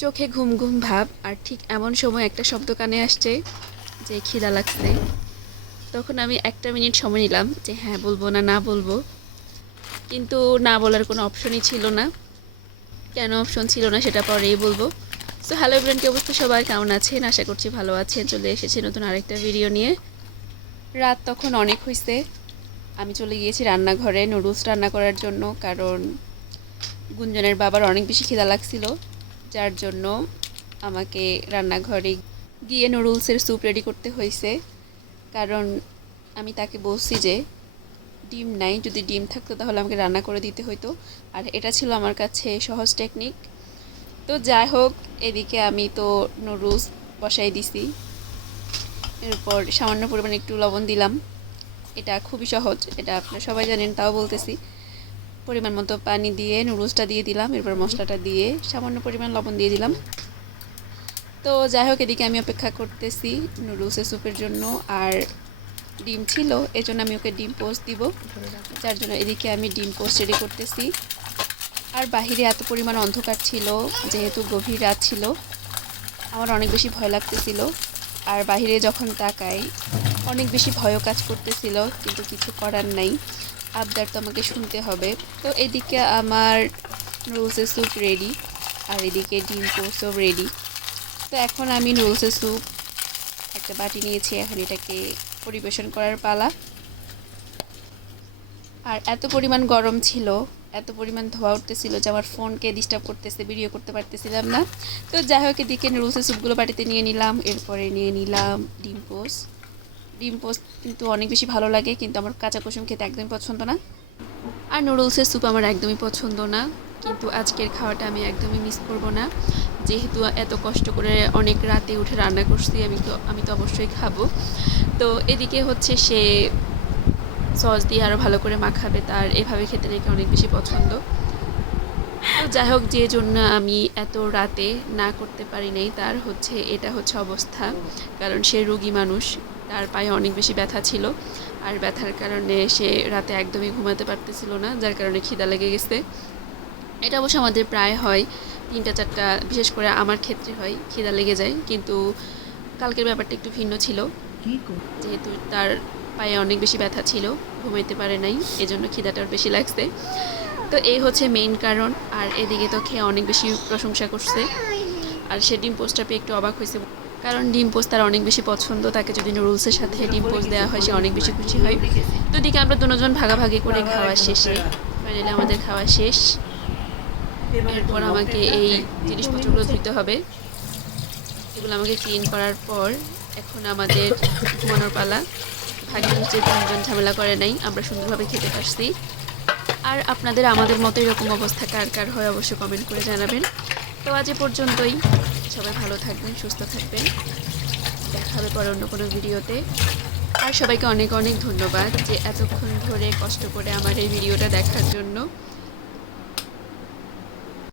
চোখে ঘুম ঘুম ভাব, আর ঠিক এমন সময় একটা শব্দ কানে আসছে যে খিদা লাগছে। তখন আমি একটা মিনিট সময় নিলাম যে হ্যাঁ বলবো না না বলবো, কিন্তু না বলার কোনো অপশনই ছিল না। কেন অপশন ছিল না সেটা পরেই বলবো। সো হ্যালো এভরিওয়ান, কি অবস্থা সবার, কেমন আছেন? আশা করছি ভালো আছেন। চলে এসেছি নতুন আরেকটা ভিডিও নিয়ে। রাত তখন অনেক হয়েছে, আমি চলে গিয়েছি রান্নাঘরে নুডলস রান্না করার জন্য, কারণ গুঞ্জনের বাবার অনেক বেশি খিদা লাগছিল, যার জন্য আমাকে রান্নাঘরে গিয়ে নুডলসের স্যুপ রেডি করতে হয়েছে। কারণ আমি তাকে বলছি যে ডিম নাই, যদি ডিম থাকতো তাহলে আমাকে রান্না করে দিতে হতো, আর এটা ছিল আমার কাছে সহজ টেকনিক। তো যাই হোক, এদিকে আমি তো নুডলস বসাই দিছি, এরপর সামান্য পরিমাণে একটু লবণ দিলাম। এটা খুবই সহজ, এটা আপনারা সবাই জানেন, তাও বলতেছি। পরিমাণ মতো পানি দিয়ে নুডলসটা দিয়ে দিলাম, এরপর মশলাটা দিয়ে সামান্য পরিমাণ লবণ দিয়ে দিলাম। তো যাই হোক, এদিকে আমি অপেক্ষা করতেছি নুডলসের স্যুপের জন্য। আর ডিম ছিল, এজন্য আমি ওকে ডিম পোস্ট দিব, যার জন্য এদিকে আমি ডিম পোস্ট রেডি করতেছি। আর বাহিরে এত পরিমাণ অন্ধকার ছিল, যেহেতু গভীর রাত ছিল, আমার অনেক বেশি ভয় লাগতেছিল। আর বাহিরে যখন তাকাই অনেক বেশি ভয়ও কাজ করতেছিল, কিন্তু কিছু করার নাই, আবদার তো আমাকে শুনতে হবে। তো এদিকে আমার নুডলসের স্যুপ রেডি, আর এদিকে ডিম পোস্টও রেডি। তো এখন আমি নুডলসের স্যুপ একটা বাটি নিয়েছি, এখন এটাকে পরিবেশন করার পালা। আর এত পরিমাণ গরম ছিল, এত পরিমাণ ধোয়া উঠতেছিল যে আমার ফোনকে ডিস্টার্ব করতেছে, ভিডিও করতে পারতেছিলাম না। তো যাই হোক, এদিকে নুডলসের স্যুপগুলো বাটিতে নিয়ে নিলাম, এরপরে নিয়ে নিলাম ডিম পোস্ট। ডিম পোস্ট কিন্তু অনেক বেশি ভালো লাগে, কিন্তু আমার কাঁচা কুসুম খেতে একদমই পছন্দ না। আর নুডলসের স্যুপ আমার একদমই পছন্দ না, কিন্তু আজকের খাওয়াটা আমি একদমই মিস করব না। যেহেতু এত কষ্ট করে অনেক রাতে উঠে রান্না করছি, আমি তো অবশ্যই খাবো। তো এদিকে হচ্ছে সে সস দিয়ে আরও ভালো করে মাখাবে, তার এভাবে খেতে নাকি অনেক বেশি পছন্দ। তো যাই হোক, যে জন্য আমি এত রাতে না করতে পারি নাই, তার হচ্ছে এটা হচ্ছে অবস্থা। কারণ সে রোগী মানুষ, তার পায়ে অনেক বেশি ব্যথা ছিল, আর ব্যথার কারণে সে রাতে একদমই ঘুমাতে পারতেছিল না, যার কারণে খিদা লেগে গেছে। এটা অবশ্য আমাদের প্রায় হয়, 3টা 4টা, বিশেষ করে আমার ক্ষেত্রে হয়, খিদা লেগে যায়। কিন্তু কালকের ব্যাপারটা একটু ভিন্ন ছিল, যেহেতু তার পায়ে অনেক বেশি ব্যথা ছিল, ঘুমাইতে পারে নাই, এজন্য খিদাটার বেশি লাগছে। তো এই হচ্ছে মেইন কারণ। আর এদিকে তো খেয়ে অনেক বেশি প্রশংসা করছে, আর সে ডিম পোস্টটা পেয়ে একটু অবাক হয়েছে, কারণ ডিম পোস্ট তার অনেক বেশি পছন্দ। তাকে যদি নুডলসের সাথে ডিম পোস্ট দেওয়া হয়, সে অনেক বেশি খুশি হয়। তো এদিকে আমরা দুজন ভাগাভাগি করে খাওয়া শেষে ফাইনালি আমাদের খাওয়া শেষ। এরপর আমাকে এই জিনিসপত্রগুলো ধুতে হবে, এগুলো আমাকে ক্লিন করার পর এখন আমাদের ঘুমানোর পালা। ভাগ্য হচ্ছে তিনজন ঝামেলা করে নাই, আমরা সুন্দরভাবে খেতে পারছি। আর আপনাদের আমাদের মতো এরকম অবস্থা কার কার হয় অবশ্যই কমেন্ট করে জানাবেন। তো আজ এ পর্যন্তই, সবাই ভালো থাকবেন, সুস্থ থাকবেন, দেখা হবে পরে অন্য কোনো ভিডিওতে। আর সবাইকে অনেক অনেক ধন্যবাদ যে এতক্ষণ ধরে কষ্ট করে আমার এই ভিডিওটা দেখার জন্য।